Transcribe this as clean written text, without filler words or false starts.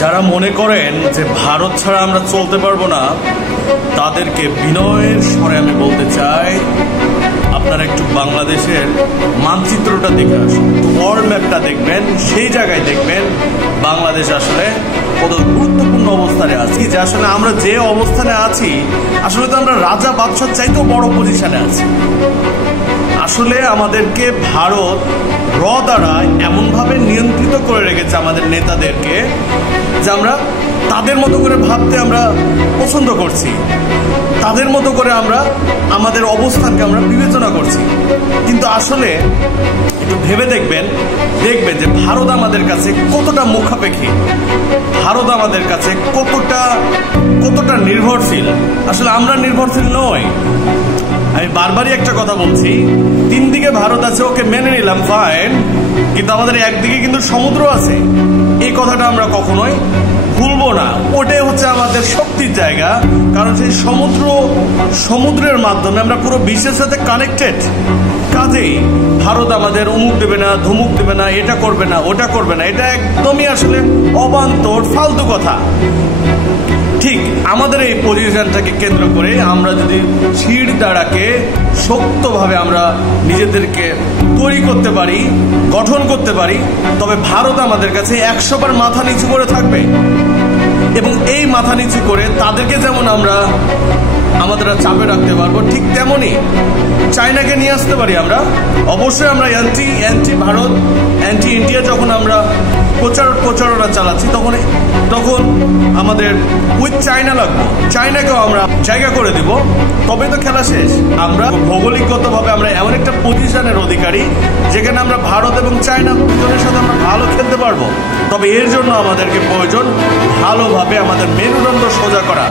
যারা মনে করেন যে ভারত ছাড়া আমরা চলতে পারবো না, তাদেরকে বিনয়ের স্বরে আমি বলতে চাই, আপনারা একটু বাংলাদেশের মানচিত্রটা দেখে আসুন, ওয়ার্ল্ড ম্যাপটা দেখবেন, সেই জায়গায় দেখবেন বাংলাদেশ আসলে কত গুরুত্বপূর্ণ অবস্থানে আছি। যে আসলে আমরা যে অবস্থানে আছি, আসলে তো আমরা রাজা বাদশার চাইতেও বড় পজিশনে আছি। আসলে আমাদেরকে ভারত দ্বারা এমনভাবে নিয়ন্ত্রিত করে রেখেছে আমাদের নেতাদেরকে, যে আমরা তাদের মতো করে ভাবতে আমরা পছন্দ করছি, তাদের মতো করে আমরা আমাদের অবস্থানকে আমরা বিবেচনা করছি। কিন্তু আসলে একটু ভেবে দেখবেন যে ভারত আমাদের কাছে কতটা মুখাপেক্ষী, ভারত আমাদের কাছে কতটা নির্ভরশীল। আসলে আমরা নির্ভরশীল নই। আমি বারবারই একটা কথা বলছি, তিন দিকে ভারত আছে, ওকে মেনে নিলাম, ফাইন, কিন্তু আমাদের একদিকে কিন্তু সমুদ্র আছে। এই কথাটা আমরা কখনোই ভুলবো না। ওটাই হচ্ছে আমাদের শক্তির জায়গা, কারণ সেই সমুদ্রের মাধ্যমে আমরা পুরো বিশ্বের সাথে কানেক্টেড। কাজেই ভারত আমাদের অমুক দেবে না, ধমুক দেবে না, এটা করবে না, ওটা করবে না, এটা একদমই আসলে অবান্তর ফালতু কথা। ঠিক আমাদের এই পজিশনটাকে কেন্দ্র করে আমরা যদি শিরদাঁড়াকে শক্তভাবে আমরা নিজেদেরকে তৈরি করতে পারি, গঠন করতে পারি, তবে ভারত আমাদের কাছে 100 বার মাথা নিচু করে থাকবে। এবং এই মাথা নিচু করে তাদেরকে যেমন আমরা আমাদের চাপে রাখতে পারবো, ঠিক তেমনই চায়নাকে নিয়ে আসতে পারি আমরা। অবশ্যই আমরা অ্যান্টি ভারত, অ্যান্টি ইন্ডিয়া যখন আমরা প্রচারণা চালাচ্ছি, তখন আমাদের উইথ চায়না লাগবো, চায়নাকেও আমরা জায়গা করে দিব, তবে তো খেলা শেষ। আমরা ভৌগোলিকগতভাবে আমরা এমন একটা পজিশনের অধিকারী, যেখানে আমরা ভারত এবং চায়না দুজনের সাথে আমরা ভালো খেলতে পারবো। তবে এর জন্য আমাদেরকে প্রয়োজন ভালোভাবে আমাদের মেরুদণ্ড সোজা করা।